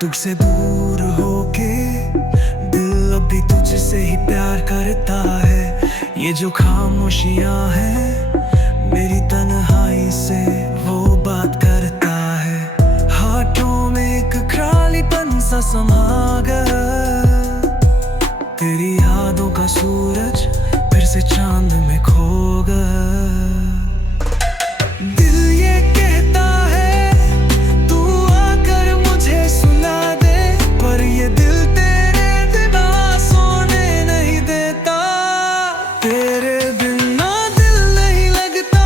तुझसे दूर होके दिल अभी तुझसे ही प्यार करता है। ये जो खामोशियां हैं मेरी तन्हाई से वो बात करता है। हाथों में एक खालीपन सा समा गया, तेरी यादों का सूरज फिर से चांद में खो गया। दिल ये कहता है तू आकर मुझे सुना दे, पर ये दिल तेरे बिना सोने नहीं देता। तेरे बिना दिल नहीं लगता,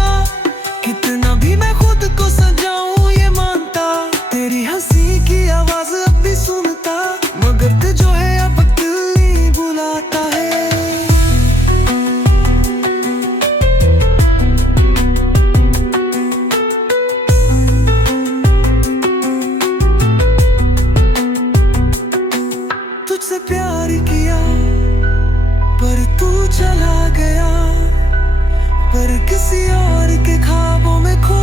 कितना भी मैं खुद को सजाऊं ये मानता। तेरी हंसी की आवाज अब भी सुनता, मगर तू जो है अब दिल नहीं बुलाता है। तुझसे प्यार किया पर तू चला गया, पर किसी और के ख्वाबों में खो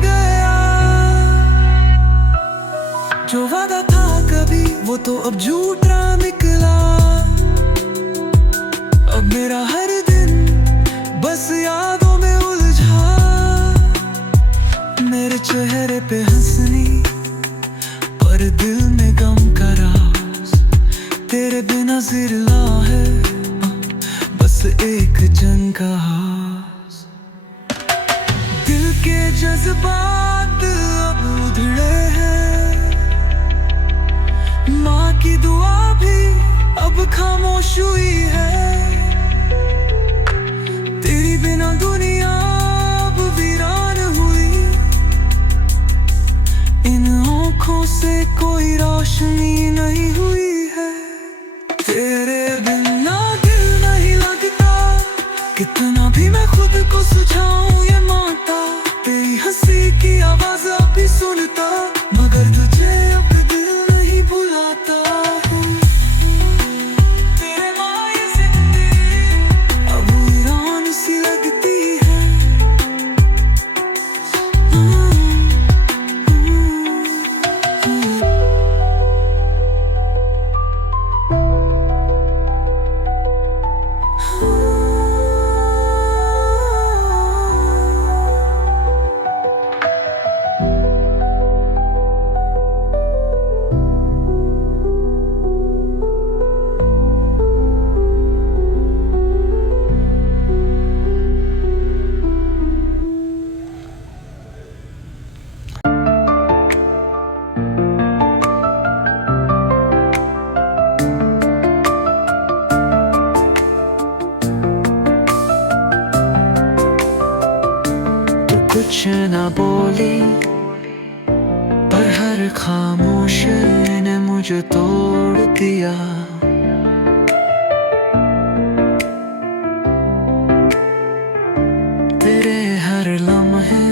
गया। जो वादा था कभी वो तो अब झूठा निकला। अब मेरा हर दिन बस यादों में उलझा। मेरे चेहरे पे हंसनी पर दिल में गम का राज। तेरे बिना जिरला है बस एक जंग का हास। दिल के जज्बात अब उधड़े हैं, माँ की दुआ भी अब खामोश हुई है। तेरी बिना दुनिया अब वीरान हुई, इन आँखों से कोई रोशनी नहीं हुई है। तेरे बिना दिल नहीं लगता, कितना भी मैं खुद को सुझाऊं ये मानता। तेरी हंसी की आवाज अब भी सुनता, मगर तुझे अब दिल नहीं भुलाता। तेरे माये जिंदगी अब वीरान सी लगती है। कुछ ना बोली पर हर खामोशी ने मुझे तोड़ दिया। तेरे हर लम्हे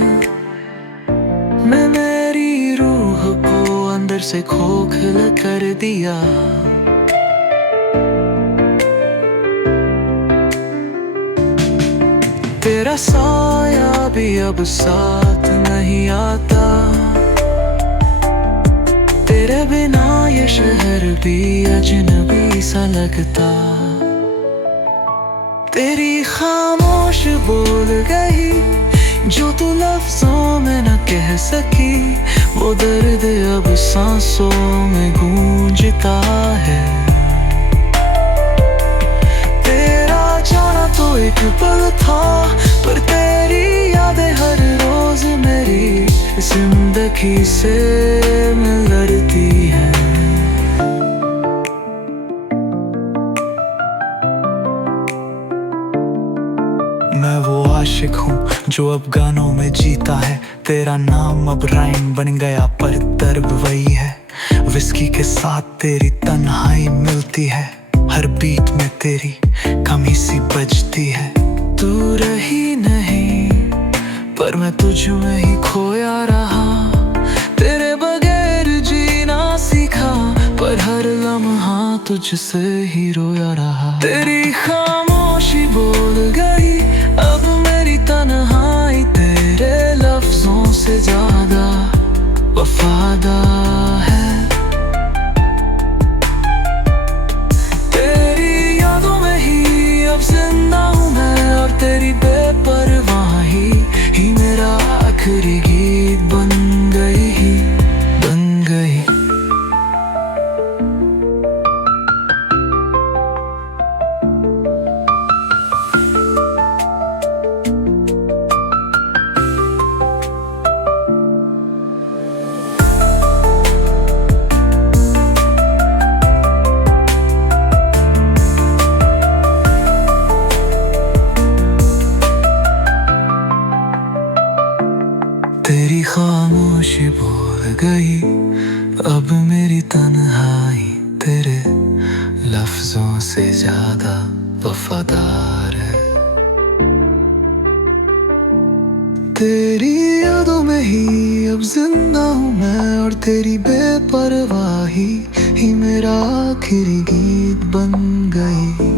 में मेरी रूह को अंदर से खोखला कर दिया। तेरा साया भी अब साथ नहीं आता। तेरे बिना ये शहर भी अजनबी सा लगता। तेरी खामोश बोल गई जो तू लफ्जों में न कह सकी। वो दर्द अब सांसों में गूंजता है। तेरा जाना तो एक पल था, पर तेरी यादें हर रोज मेरी जिंदगी से लड़ती है। मैं वो आशिक हूँ जो अब गानों में जीता है। तेरा नाम अब राइम बन गया पर दर्द वही है। विस्की के साथ तेरी तन्हाई मिलती है, हर बीट में तेरी कमी सी बजती है। तू रही नहीं पर मैं तुझ में ही खोया रहा। तेरे बगैर जीना सीखा पर हर लम्हा तुझसे ही रोया रहा। तेरी खामोशी बोल गई अब मेरी तन्हाई। तेरे लफ्जों से ज्यादा वफादार है। गई। अब मेरी तन्हाई तेरे लफ्जों से ज्यादा वफादार है। तेरी यादों में ही अब जिंदा हूँ मैं, और तेरी बेपरवाही ही मेरा आखिरी गीत बन गई।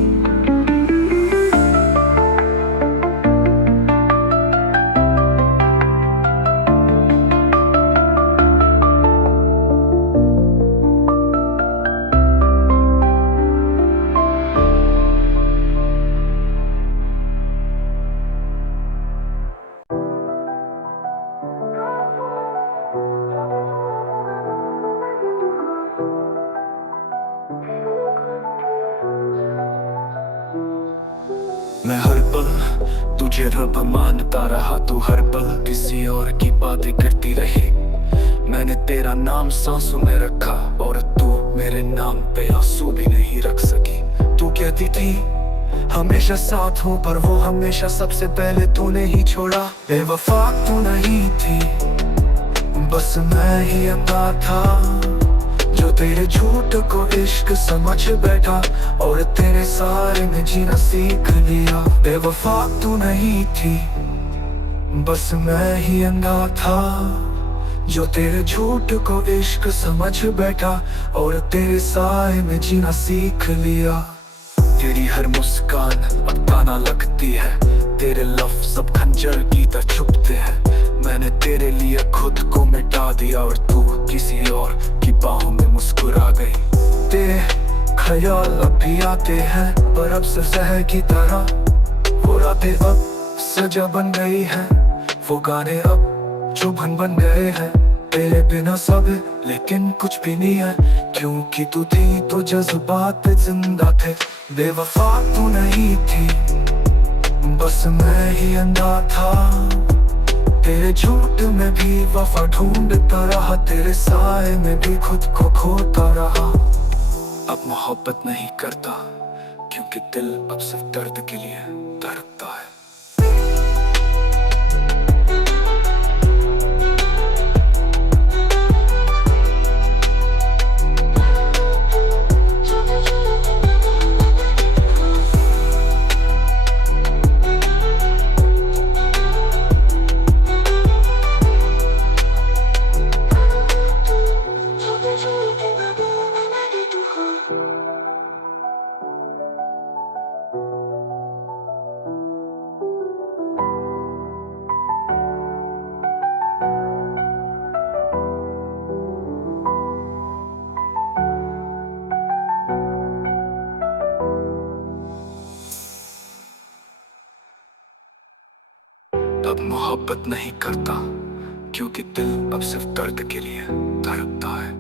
मैं हर पल तुझे रब मानता रहा, तू हर पल किसी और की बातें करती रही। मैंने तेरा नाम सांसों में रखा, और तू मेरे नाम पे आंसू भी नहीं रख सकी। तू कहती थी हमेशा साथ हूँ, पर वो हमेशा सबसे पहले तूने ही छोड़ा। बेवफा तू नहीं थी, बस मैं ही अंधा था जो तेरे झूठ को इश्क समझ बैठा, और तेरे सारे में जीना सीख लिया। बेवफा तू नहीं थी, बस मैं ही अंधा था जो तेरे झूठ को इश्क समझ बैठा, और तेरे साए में जीना सीख लिया। तेरी हर मुस्कान अब ताना लगती है, तेरे लफ्ज़ अब खंजर की तरह चुभते हैं। मैंने तेरे लिए खुद को मिटा दिया, और तू किसी और की बाहों में मुस्कुरा गई। तेरे ख्याल अब भी आते हैं, पर अब से जहर की तरह। वो रातें अब सजा बन गई है, वो गाने अब चुभन बन गए हैं। तेरे बिना सब लेकिन कुछ भी नहीं है, क्योंकि तू थी तो जज्बात जिंदा थे। बेवफा तू नहीं थी, बस मैं ही अंधा था तेरे झूठ में भी वफा ढूंढता रहा, तेरे साए में भी खुद को खोता रहा। अब मोहब्बत नहीं करता, क्योंकि दिल अब सिर्फ दर्द के लिए धड़कता है। अब मोहब्बत नहीं करता, क्योंकि दिल अब सिर्फ दर्द के लिए धड़कता है।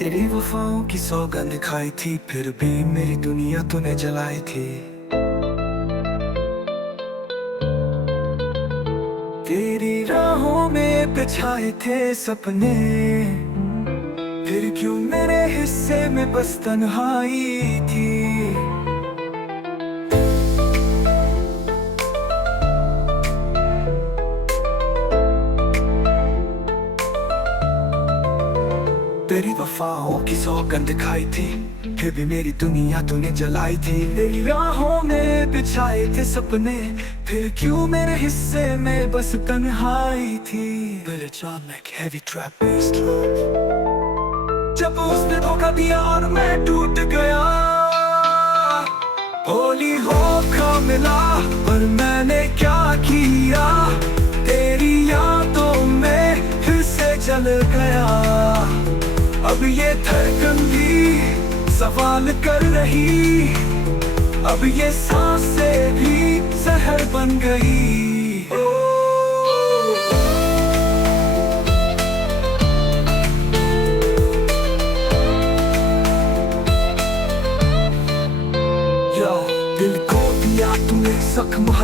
तेरी वफाओं की सौगंध खाई थी, फिर भी मेरी दुनिया तूने जलाई थी। तेरी राहों में बिछाए थे सपने, फिर क्यों मेरे हिस्से में बस तन्हाई थी। तेरी वफाओं की सौगंध खाई थी, फिर भी मेरी दुनिया तूने जलाई थी। तेरी राहों में बिछाए थे सपने, फिर क्यों मेरे हिस्से में बस तन्हाई थी। heavy trap bass drum। जब उसने धोखा दिया और मैं टूट गया, भोली होकर मिला, पर मैंने क्या किया। तेरी यादों में फिर से जल गया। अब ये धड़कन भी सवाल कर रही, अब ये सांसें भी जहर बन गई।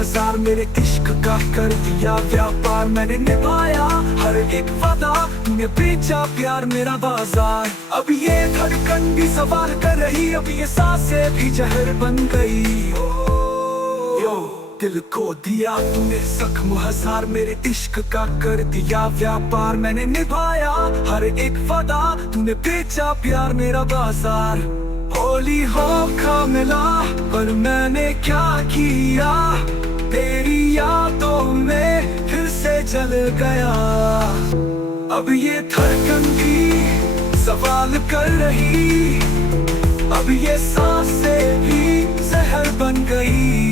हजार मेरे इश्क का कर दिया व्यापार मैंने निभाया हर एक वादा तूने बेचा प्यार मेरा बाजार अब ये धड़कन भी सवाल कर रही अब ये सांसें भी जहर बन गई यो दिल को दिया तूने जख्म हजार मेरे इश्क का कर दिया व्यापार मैंने निभाया हर एक वादा तूने बेचा प्यार मेरा बाजार होली हो खा मिला पर मैंने क्या किया तेरी यादों में फिर से जल गया अब ये धड़कन भी सवाल कर रही अब ये सांसें भी जहर बन गई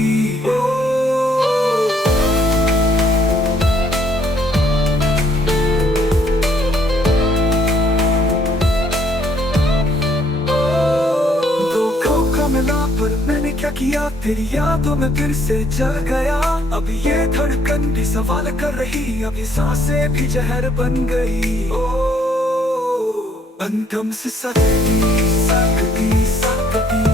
पर मैंने क्या किया तेरी यादों में फिर से जल गया अब ये धड़कन भी सवाल कर रही अब ये सांसें भी जहर बन गई अंतम से सकती सकती सकती